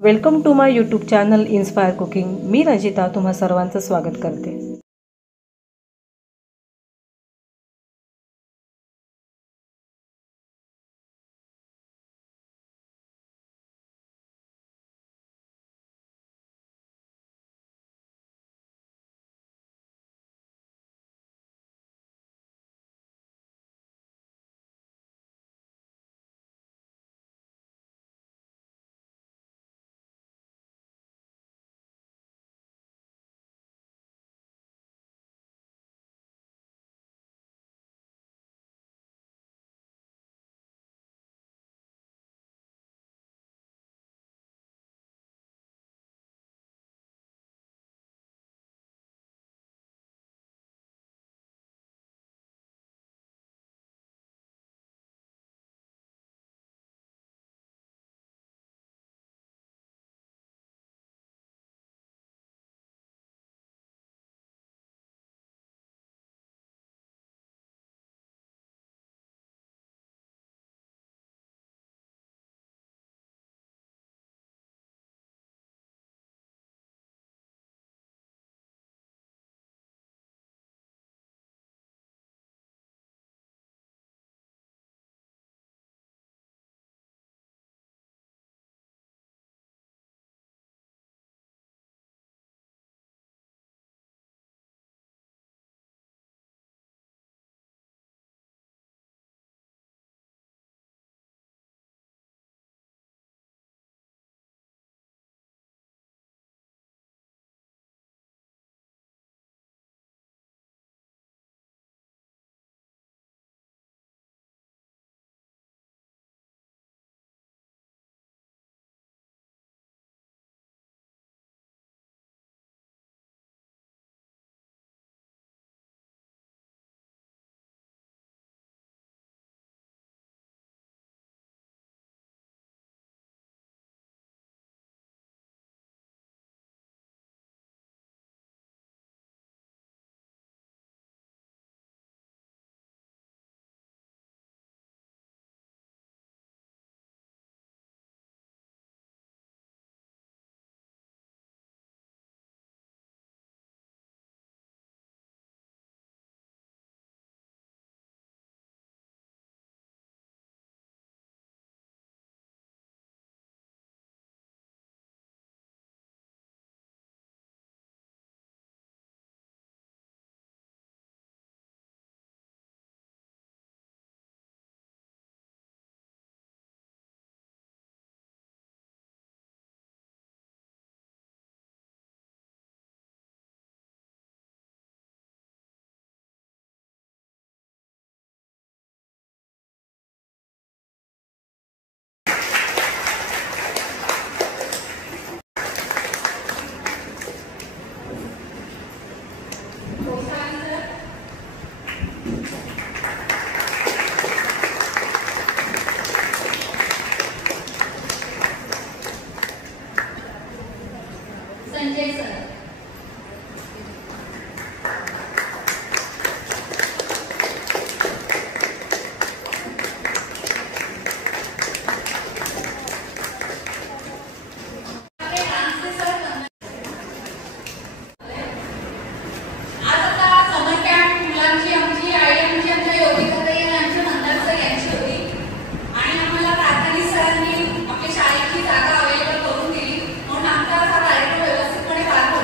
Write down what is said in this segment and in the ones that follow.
Welcome to my YouTube channel inspire cooking. मी रंजिता तुम्हा सर्वांचं स्वागत करते। संजय सर, आपल्या शाळेची जागा अवेलेबल करून दिली म्हणून आमचा असा कार्यक्रम व्यवस्थितपणे पार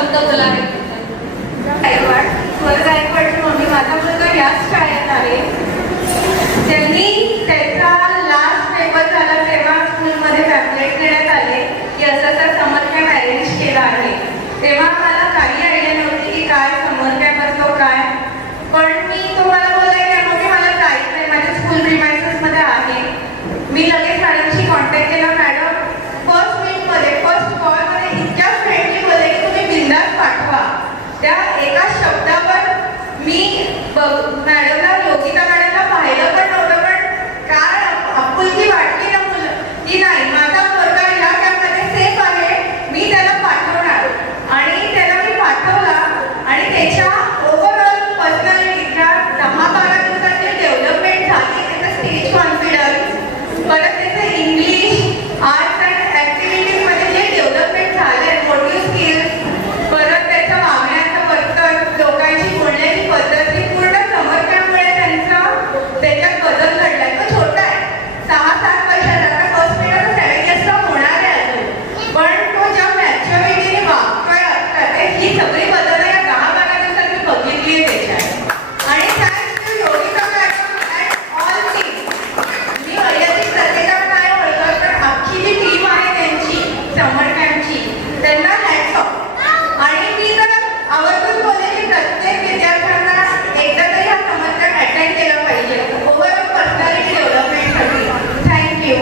शब्द बोलावे. स्वर गायकवाडची मम्मी. माझा मुलगा याच शाळेत आहे. त्यांनी त्याचा लास्ट पेपर झाला तेव्हा स्कूलमध्ये पॅम्पलेट देण्यात आले की असं समर कॅम्प अरेंज केला आहे. तेव्हा मला काही आयडिया नव्हती की काय समर कॅम्प असतो काय. पण मी तुम्हाला बोलायला की मला जायचं आहे, माझ्या स्कूल प्रिमायसेसमध्ये आहे. मी लगेच मॅडमशी कॉन्टॅक्ट केला. मॅडम फर्स्ट कॉलमध्ये इतक्या फ्रेंडली बोलले की तुम्ही बिंदास पाठवा. त्या एका शब्दावर मी मॅडमला योगिता मॅडमला पाहिलं पण नव्हतं, पण काय आपुलकी वाटली ना मुलं की नाही माझा मुलगा ह्या कॅम्पमध्ये सेफ आहे, मी त्याला पाठवणार. आणि त्याला मी पाठवला आणि त्याच्या ओव्हरऑल पर्सनॅलिटीच्या 10-12 दिवसाची डेव्हलपमेंट झाली. त्याचा स्टेज कॉन्फिडन्स, परत त्याचं इंग्लिश, आर्ट्स अँड ॲक्टिव्हिटीजमध्ये जे डेव्हलपमेंट झालं, मोटिव्ह स्किल्स, परत त्याच्या वागण्याचं वर्तन, लोकांशी बोलण्याची पद्धत, ही पूर्ण समर कॅम्पमुळे त्याच्यात बदल घडलाय. तो छोटा आहे, 6-7 वर्षाचा. आता फर्स्ट इयर 7 इयर्सचा होणार आहे अजून, पण तो ज्या मॅच्युरिटीने वागतोय आता ही सगळी बदल या 10-12 दिवसात मी बघितली आहे त्याच्यात. आणि thanks to Yogita madam and all team. मी वैयक्तिक प्रत्येकाला नाही ओळखत, पण अख्खी जी टीम आहे त्यांची समर कॅम्पची, त्यांना हॅट्स ऑफ. आणि मी तर आवर्जून बोलेन की प्रत्येक विद्यार्थ्यांना एकदा तरी हा समर कॅम्प अटेंड केला पाहिजे ओव्हरऑल पर्सनॅलिटी डेव्हलपमेंटसाठी. थँक्यू.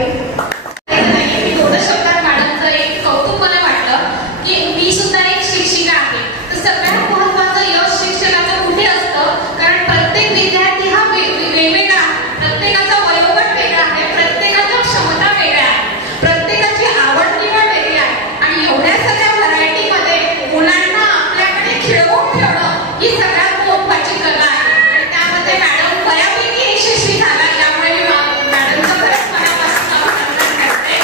मी थोडं शब्दात मॅडमचं एक कौतुक मला वाटलं की मी सुद्धा एक शिक्षिका आहे. तर सगळ्यात महत्त्वाचं यश शिक्षकाचं कुठे असतं, कारण प्रत्येक विद्यार्थी हा वेगवेगळा आहे. प्रत्येकाचा वयोगट वेगळा आहे, प्रत्येकाच्या क्षमता वेगळ्या आहेत, प्रत्येकाची आवड निवड वेगळी आहे. आणि एवढ्या सगळ्या व्हरायटीमध्ये मुलांना आपल्याकडे खिळवून ठेवणं ही सगळ्यात महत्त्वाची कला आहे. आणि त्यामध्ये मॅडम बऱ्यापैकी यशस्वी झाला, यामुळे मी मॅडमचं खरंच मनापासून अभिनंदन करते.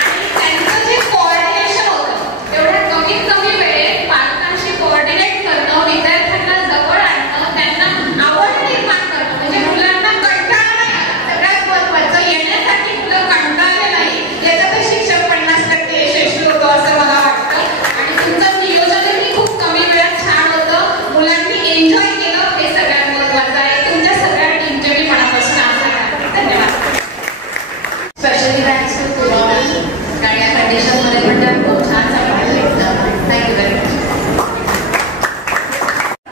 आणि त्यांचं जे कोऑर्डिनेशन होतं, एवढ्या कमीत कमी वेळेत पालकांशी कोऑर्डिनेट करणं, विद्यार्थ्यांना जवळ आणणं, त्यांना आवड निर्माण करणं, म्हणजे मुलांना कंटाळा नाही आला. सगळ्यात महत्त्वाचं, येण्यासाठी मुलं कंटाळले नाही, याच्यात शिक्षक 50% यशस्वी होतो असं मला वाटतं. आणि तुमचं नियोजनही खूप कमी वेळात छान होतं, मुलांनी एन्जॉय केलं, हे सगळ्यात महत्त्वाचं आहे. तुमच्या सगळ्या टीमचे मी मनापासून आभार मानते. धन्यवाद. स्पेशली थँक्स टू तुम्ही, कारण या कंडिशनमध्ये पण त्या खूप छान सपोर्ट भेटलं. Thank you very much.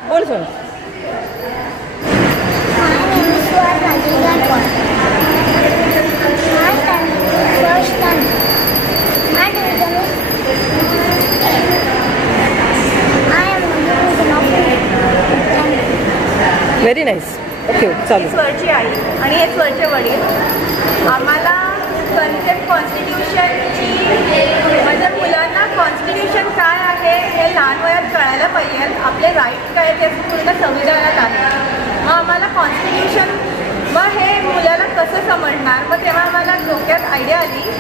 बोल सोड. Very nice. ओके, चालू. स्वरची आई आणि हे स्वरचे वडील. आम्हाला कन्सेप्ट कॉन्स्टिट्यूशनची, म्हणजे मुलांना कॉन्स्टिट्यूशन काय आहे हे लहान वयात कळायला पाहिजे. आपले राईट्स काय ते पूर्ण संविधानात आहे. मग आम्हाला कॉन्स्टिट्यूशन मग हे मुलाला कसं समजणार. मग तेव्हा आम्हाला डोक्यात आयडिया आली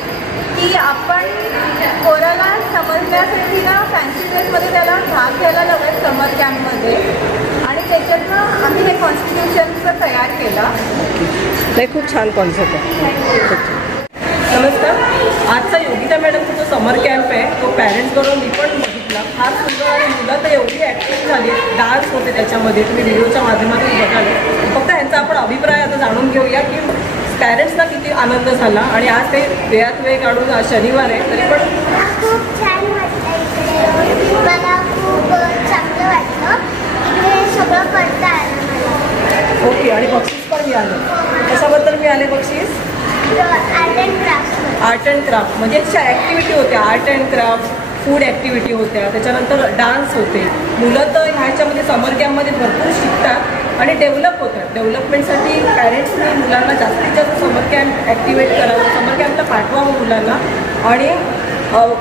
की आपण पोराला समजण्यासाठी ना फॅन्सी ड्रेसमध्ये त्याला भाग घ्यायला लावूयात समर कॅम्पमध्ये. आणि त्याच्यातनं आम्ही हे कॉन्स्टिट्यूशनचं तयार केलं. ते खूप छान कॉन्सेप्ट आहे. नमस्कार. आजचा योगिता मॅडमचा जो समर कॅम्प आहे तो पॅरेंट्सबरोबर मी पण बघितला. फार सुंदर आणि मुलं तर एवढी ॲक्टिव्ह झाली, डान्स होते त्याच्यामध्ये, तुम्ही व्हिडिओच्या माध्यमातून बघाल. फक्त ह्यांचा आपण अभिप्राय आता जाणून घेऊया की पॅरेंट्सला किती आनंद झाला. आणि आज ते वेळात वेळ काढून आज शनिवार आहे तरी पण खूप छान वाटलं इकडे. मला खूप चांगलं वाटलं इकडे सगळं करता आलं मला. ओके. आणि बक्षीस पण मिळालं. कशाबद्दल मिळाले बक्षीस? Art and craft. Art and craft म्हणजे अशा ॲक्टिव्हिटी होत्या. Art and craft, food activity होत्या, त्याच्यानंतर डान्स होते. मुलं तर ह्याच्यामध्ये समर कॅम्पमध्ये भरपूर शिकतात आणि डेव्हलप होतात. डेव्हलपमेंटसाठी पॅरेंट्सनी मुलांना जास्तीत जास्त समर कॅम्प ॲक्टिवेट करावं, समर कॅम्पला पाठवावं मुलांना. आणि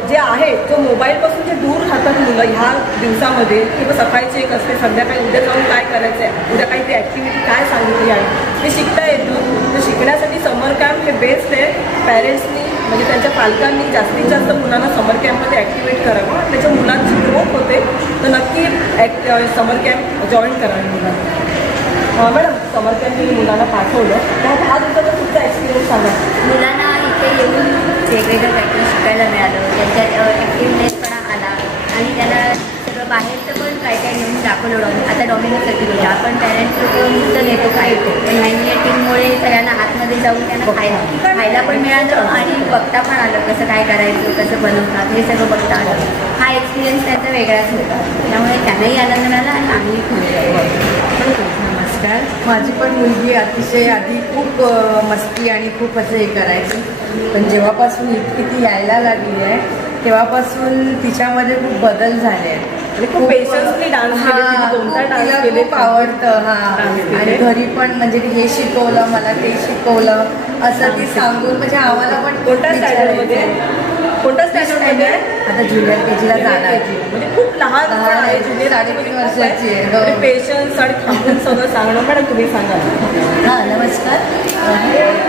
जे आहे जो मोबाईलपासून जे दूर राहतात मुलं ह्या दिवसामध्ये, किंवा सकाळची एक असते, संध्याकाळी उद्या जाऊन काय करायचं आहे, उद्या काहीतरी ॲक्टिव्हिटी काय सांगितली आहे ते शिकता येतं. तर शिकण्यासाठी समर कॅम्प हे बेस्ट आहे. पॅरेंट्सनी म्हणजे त्यांच्या पालकांनी जास्तीत जास्त मुलांना समर कॅम्पमध्ये ॲक्टिवेट करावं. त्याच्या मुलांची ग्रोथ होते. तर नक्की समर कॅम्प जॉईन करावे मुलांना. मॅडम, समर कॅम्प मी मुलांना पाठवलं, तर हा दिवसाचा तुमचा एक्सपिरियन्स सांगा. मुलांना इथे येऊन वेगवेगळं काहीतरी शिकायला मिळालं, त्यांच्यात ॲक्टिव्हनेसपणा आला आणि त्याला सगळं बाहेरचं पण काय काय नेऊन दाखवलं. आता डॉमिनोसाठी गेले आपण पॅरेंट्स लोक तर नेतो खायचो, पण 98मुळे सगळ्यांना आतमध्ये जाऊन त्यांना खायला पण मिळालं आणि बघता पण आलं कसं काय करायचं, कसं बनवतात हे सगळं बघता आलं. हा एक्सपिरियन्स त्याचा वेगळाच होता, त्यामुळे त्यांनाही आनंद मिळाला आणि आम्ही खूप. नमस्कार. माझी पण मुलगी अतिशय आधी खूप मस्ती आणि खूप असं हे करायची, पण जेव्हापासून इतकी ती यायला लागली आहे तेव्हापासून तिच्यामध्ये खूप बदल झाले आहेत. खूप पेशन्सली डान्स तिला खूप आवडतं. आणि घरी पण म्हणजे हे शिकवलं मला, ते शिकवलं असं ती सांगून म्हणजे आम्हाला पण. कोणत्या स्टँडर्डमध्ये आता ज्युनियर KG ला जाणार. म्हणजे खूप लहान आहे, ज्युनियर 3.5 वर्षाची आहे. पेशन्स आणि थांबून सगळं सांगणं. मॅडम तुम्ही सांगा. हां नमस्कार.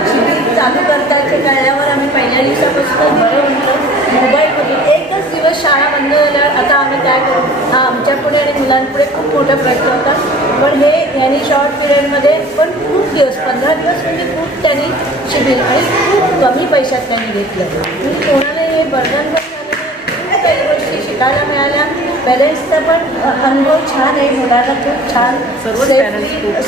शिबिर चालू करतायचं कळल्यावर आम्ही पहिल्या दिवसापासून बरं म्हटलं मोबाईलमधून एकच दिवस शाळा बंद झाल्यावर आता आम्ही काय करू. हा आमच्यापुढे आणि मुलांपुढे खूप मोठा प्रश्न होता, पण हे यांनी शॉर्ट पिरियडमध्ये पण खूप दिवस 15 दिवस म्हणजे खूप त्यांनी शिबिर आणि खूप कमी पैशात त्यांनी घेतलं. म्हणजे कोणाला हे बर्डन खूप काही गोष्टी शिकायला मिळाल्या. पेरेंट्सचा पण अनुभव छान आहे, मुलांना खूप छान सर्व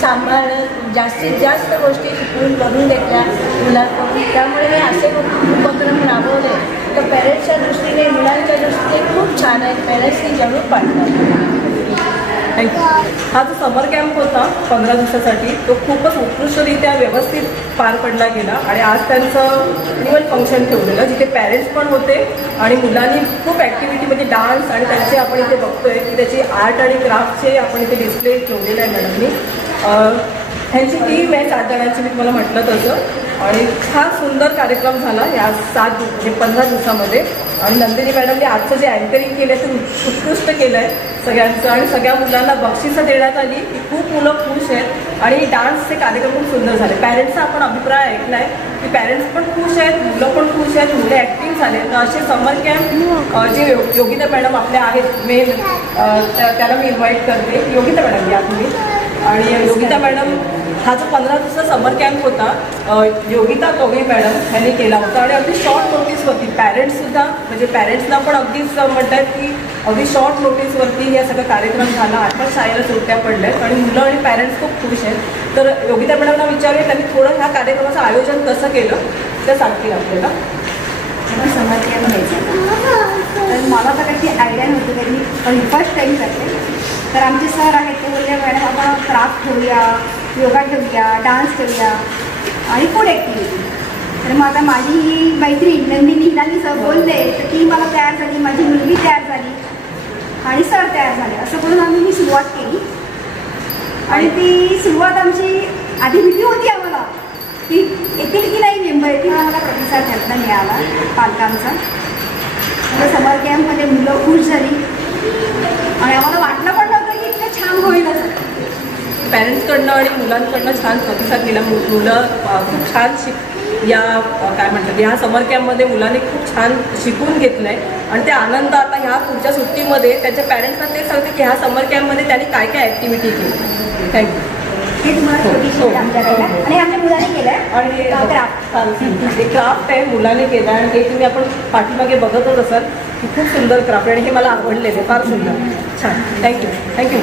सांभाळणं, जास्तीत जास्त गोष्टी शिकवून करून घेतल्या मुलांकडून. त्यामुळे हे असे उपक्रम राबवले तर पेरेंट्सच्या दृष्टीने मुलांच्या दृष्टीने खूप छान आहे. पेरेंट्सनी जरूर पाठवा. थँक्यू. हा जो समर कॅम्प होता 15 दिवसासाठी तो खूपच उत्कृष्टरित्या व्यवस्थित पार पडला गेला आणि आज त्यांचं ॲन्युअल फंक्शन ठेवलेलं जिथे पॅरेंट्स पण होते आणि मुलांनी खूप ॲक्टिव्हिटी म्हणजे डान्स आणि त्यांचे आपण इथे बघतोय की त्याची आर्ट आणि क्राफ्टचे आपण इथे डिस्प्ले ठेवलेलं आहे मॅडमनी. ह्यांची टीम आहे 7 जणांची, मी तुम्हाला म्हटलं तसं. आणि हा सुंदर कार्यक्रम झाला या 15 दिवसामध्ये. आणि नंदिनी मॅडमने आजचं जे अँकरिंग केलं ते उत्कृष्ट केलं आहे सगळ्यांचं आणि सगळ्या मुलांना बक्षिसं देण्यात आली की खूप मुलं खुश आहेत आणि डान्सचे कार्यक्रम खूप सुंदर झाले. पॅरेंट्सचा आपण अभिप्राय ऐकला आहे की पॅरेंट्स पण खुश आहेत, मुलं पण खुश आहेत, मुलं ॲक्टिव्ह झाले. तर असे समर कॅम्प जे योगिता मॅडम आपल्या आहेत मेन त्याला मी इन्व्हाइट करते. योगिता मॅडम या तुम्ही. आणि योगिता मॅडम हा जो 15 दिवसाचा समर कॅम्प होता योगिता कवळी मॅडम यांनी केला होता आणि अगदी शॉर्ट नोटीसवरती पॅरेंट्ससुद्धा म्हणजे पॅरेंट्सना पण अगदीच म्हणतात की अगदी शॉर्ट नोटीसवरती हे सगळं कार्यक्रम झाला. 8 शाळेला सुट्ट्या पडल्यात आणि मुलं आणि पॅरेंट्स खूप खुश आहेत. तर योगिता मॅडमना विचारूया त्यांनी थोडं ह्या कार्यक्रमाचं आयोजन कसं केलं ते सांगतील आपल्याला. समर कॅम्प घ्यायचं तर मला तर काही आयडिया नव्हती, कारण मी फर्स्ट टाईम करते. तर आमचे सर आहेत ते बोलले मॅडम आपण क्राफ्ट ठेवूया, योगा ठेवूया, डान्स ठेवूया आणि फूड ॲक्टिव्हिटी. तर मग आता माझी ही मैत्रीण नंदिनी हिला मी सर बोलले तर ती मला तयार झाली, माझी मुलगी तयार झाली आणि सर तयार झाले. असं करून आम्ही ही सुरुवात केली. आणि ती सुरुवात आमची आधी भीती होती आम्हाला की येतील की नाही मेंबर येतील. आम्हाला प्रतिसाद त्यातला मिळाला पालकांचा. समर कॅम्पमध्ये मुलं खुश झाली आणि आम्हाला वाटलं पण नव्हतं की इतकं छान होईल असं. पॅरेंट्सकडनं आणि मुलांकडनं छान प्रतिसाद दिला. मुलं खूप छान या काय म्हणतात ह्या समर कॅम्पमध्ये मुलांनी खूप छान शिकून घेतलं आहे आणि ते आनंद आता ह्या पुढच्या सुट्टीमध्ये त्याच्या पॅरेंट्सना ते सांगते की ह्या समर कॅम्पमध्ये त्यांनी काय काय ॲक्टिव्हिटी केली. थँक्यू. हे तुम्हाला छोटी आमच्याकडे आणि आमच्या मुलांनी केलं आहे. आणि हे क्राफ्ट आहे मुलांनी केलं आणि हे तुम्ही आपण पाठीमागे बघतच असाल की खूप सुंदर क्राफ्ट आणि हे मला आवडलेले फार सुंदर छान. थँक्यू.